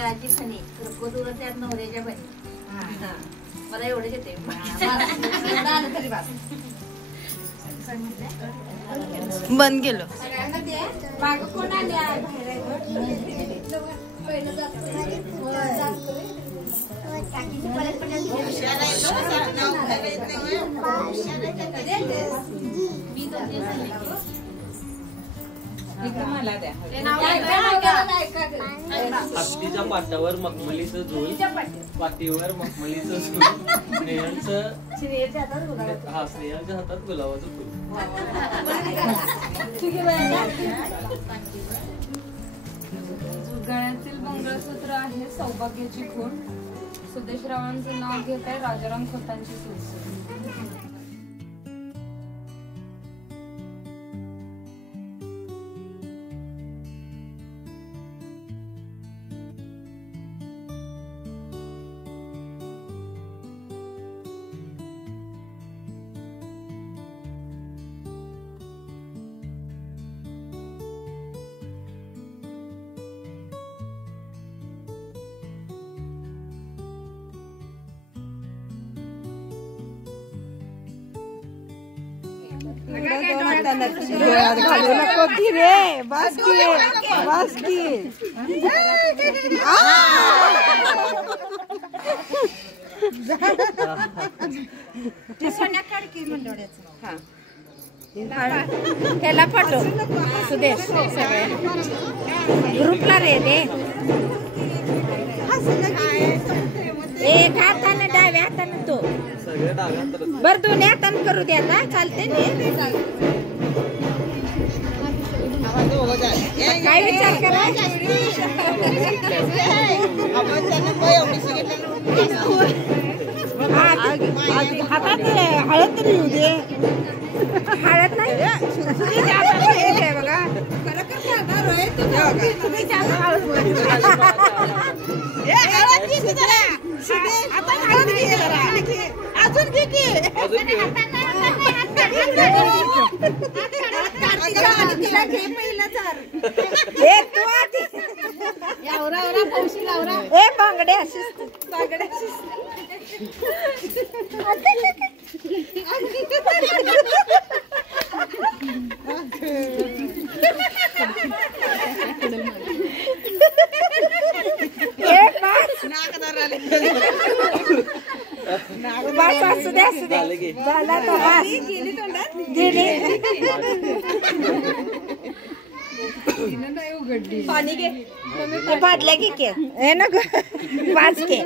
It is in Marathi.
तिळाची फणी कर्पूर त्यात नवऱ्याच्या बनी मला एवढंच येते तरी बाप बंद केलं माग कोण आले हत्तीच्या पाटावर मखमलीचं झूल पाठीवर मखमलीचं झूल स्नेहाच्या हातात गुलाबाचं फुल गळ्यातील मंगळसूत्र आहे सौभाग्याची खूण सुदेशरावांचं नाव घेत आहे राजाराम खोतांची सुलसूल डोळ्यात घालू नको ती रे बस की बस की त्याला पाठव सुदेश सगळे ग्रुपला रे ते एक हाताने डाव्या हाताने तो बर दोन्ही हाताने करू द्या ना चालते काय विचार करा हातात हळद तरी येऊ दे हळद नाही बघा अजून बांगड्या बस असू दे झाला तर बस गेली पाणी घे पाडल्या की हे ना वाच के